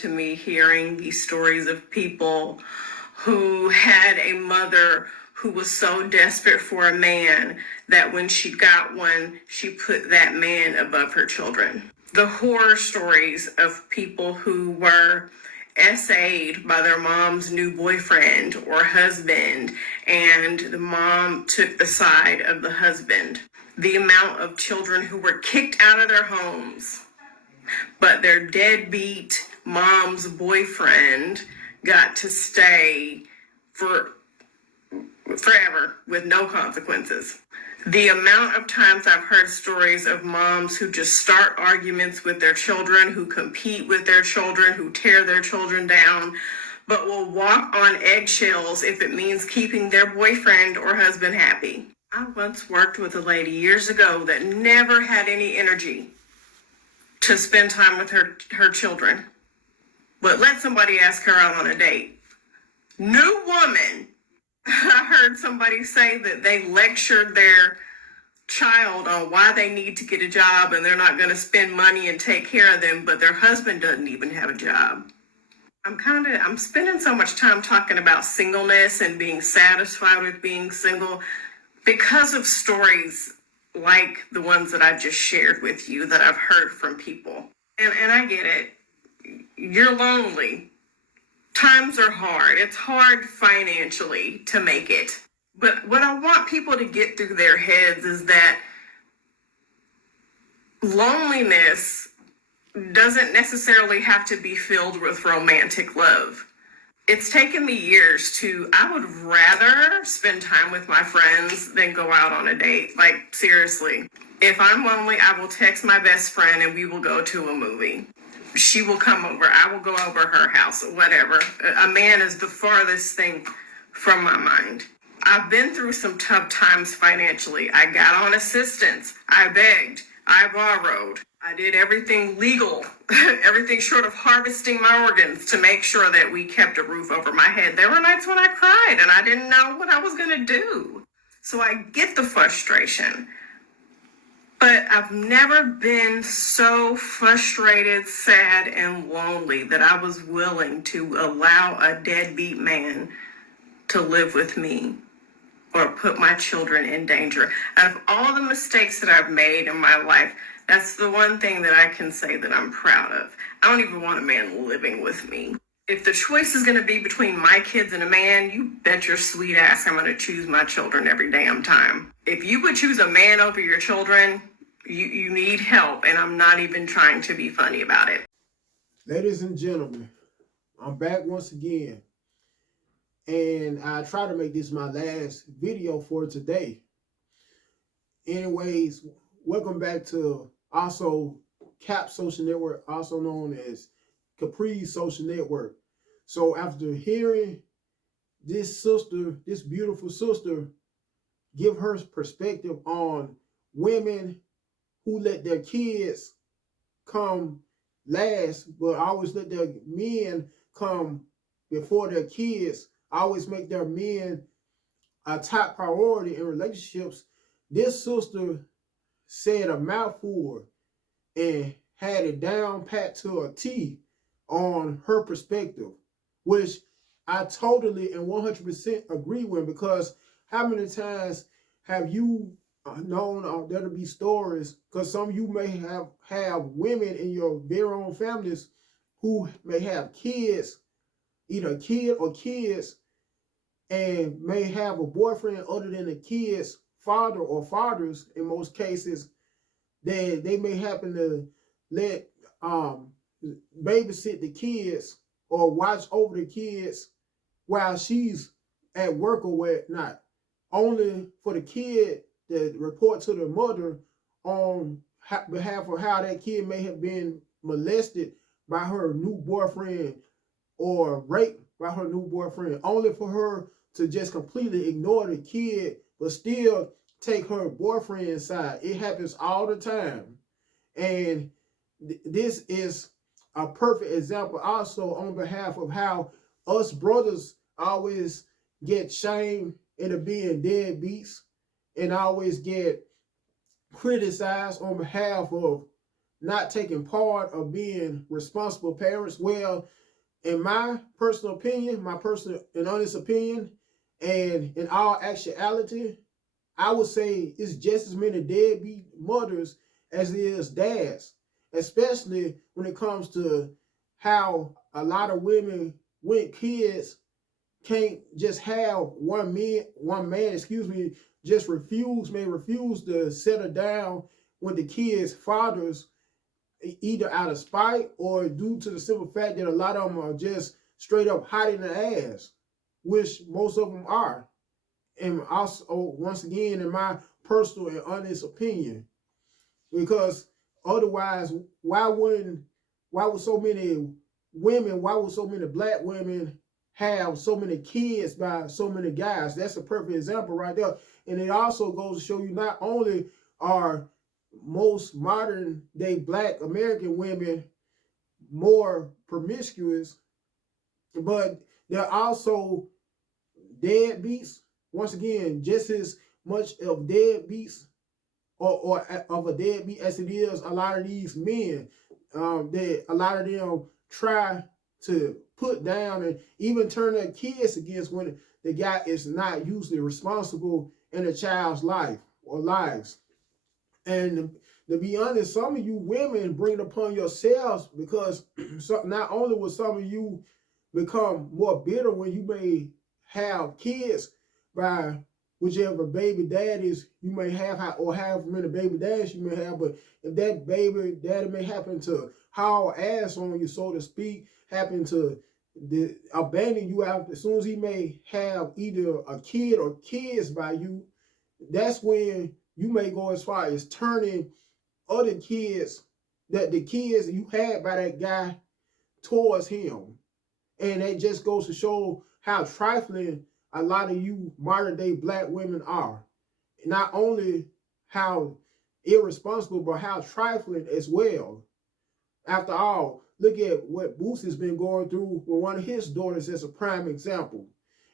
to me hearing these stories of people who had a mother who was so desperate for a man that when she got one, she put that man above her children. The horror stories of people who were SA'd by their mom's new boyfriend or husband, and the mom took the side of the husband. The amount of children who were kicked out of their homes, but their deadbeat mom's boyfriend got to stay for forever with no consequences. The amount of times I've heard stories of moms who just start arguments with their children, who compete with their children, who tear their children down, but will walk on eggshells if it means keeping their boyfriend or husband happy. I once worked with a lady years ago that never had any energy to spend time with her children, but let somebody ask her out on a date. New woman. I heard somebody say that they lectured their child on why they need to get a job and they're not going to spend money and take care of them, but their husband doesn't even have a job. I'm spending so much time talking about singleness and being satisfied with being single because of stories like the ones that I've just shared with you that I've heard from people. And I get it. You're lonely. Times are hard. It's hard financially to make it. But what I want people to get through their heads is that loneliness doesn't necessarily have to be filled with romantic love. It's taken me years I would rather spend time with my friends than go out on a date. Like, seriously. If I'm lonely, I will text my best friend and we will go to a movie. She will come over. I will go over her house, whatever. A man is the farthest thing from my mind. I've been through some tough times financially. I got on assistance. I begged. I borrowed. I did everything legal, everything short of harvesting my organs to make sure that we kept a roof over my head. There were nights when I cried and I didn't know what I was going to do. So I get the frustration. But I've never been so frustrated, sad, and lonely that I was willing to allow a deadbeat man to live with me or put my children in danger. Out of all the mistakes that I've made in my life, that's the one thing that I can say that I'm proud of. I don't even want a man living with me. If the choice is going to be between my kids and a man, you bet your sweet ass I'm going to choose my children every damn time. If you would choose a man over your children, you need help, and I'm not even trying to be funny about it. Ladies and gentlemen, I'm back once again, and I try to make this my last video for today. Anyways, welcome back to also CAP Social Network, also known as Capri Social Network. So after hearing this beautiful sister, give her perspective on women who let their kids come last, but always let their men come before their kids, always make their men a top priority in relationships. This sister said a mouthful and had it down pat to a T on her perspective, which I totally and 100% agree with, because how many times have you known there'll be stories, because some of you may have women in your very own families who may have kids, either a kid or kids, and may have a boyfriend other than the kid's father or fathers in most cases, that they may happen to let babysit the kids or watch over the kids while she's at work or whatnot, only for the kid to report to the mother on behalf of how that kid may have been molested by her new boyfriend or raped by her new boyfriend, only for her to just completely ignore the kid but still take her boyfriend's side. It happens all the time. And this is a perfect example also on behalf of how us brothers always get shamed into being deadbeats and always get criticized on behalf of not taking part of being responsible parents. Well, in my personal opinion, my personal and honest opinion, and in all actuality, I would say it's just as many deadbeat mothers as it is dads, especially when it comes to how a lot of women with kids can't just have one man, just may refuse to settle down when the kids' fathers, either out of spite or due to the simple fact that a lot of them are just straight up hiding their ass, which most of them are. And also, once again, in my personal and honest opinion, because otherwise, why would so many why would so many black women have so many kids by so many guys? That's a perfect example right there. And it also goes to show you not only are most modern day black American women more promiscuous, but they're also deadbeats. Once again, just as much of deadbeats or of a deadbeat as it is a lot of these men. That a lot of them try to put down and even turn their kids against when the guy is not usually responsible in a child's life or lives. And to be honest, some of you women bring it upon yourselves because not only will some of you become more bitter when you may have kids by whichever baby daddies you may have, or however many baby daddies you may have, but if that baby daddy may happen to haul ass on you, so to speak, happen to abandon you after, as soon as he may have either a kid or kids by you, that's when you may go as far as turning other kids, that the kids you had by that guy, towards him. And it just goes to show how trifling a lot of you modern day black women are. Not only how irresponsible, but how trifling as well. After all, look at what Boosie's been going through with one of his daughters as a prime example.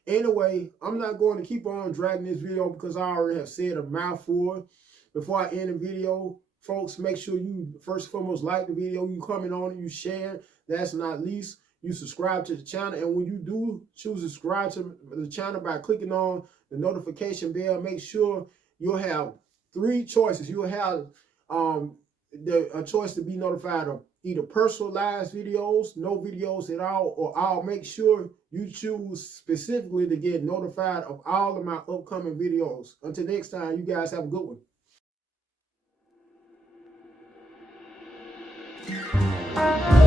Anyway, I'm not going to keep on dragging this video because I already have said a mouthful. Before I end the video, folks, make sure you first and foremost like the video, you comment on it, you share. Last but not least, you subscribe to the channel. And when you do choose to subscribe to the channel by clicking on the notification bell, make sure you'll have 3 choices. You'll have a choice to be notified of either personalized videos, no videos at all, or I'll make sure you choose specifically to get notified of all of my upcoming videos. Until next time, you guys have a good one.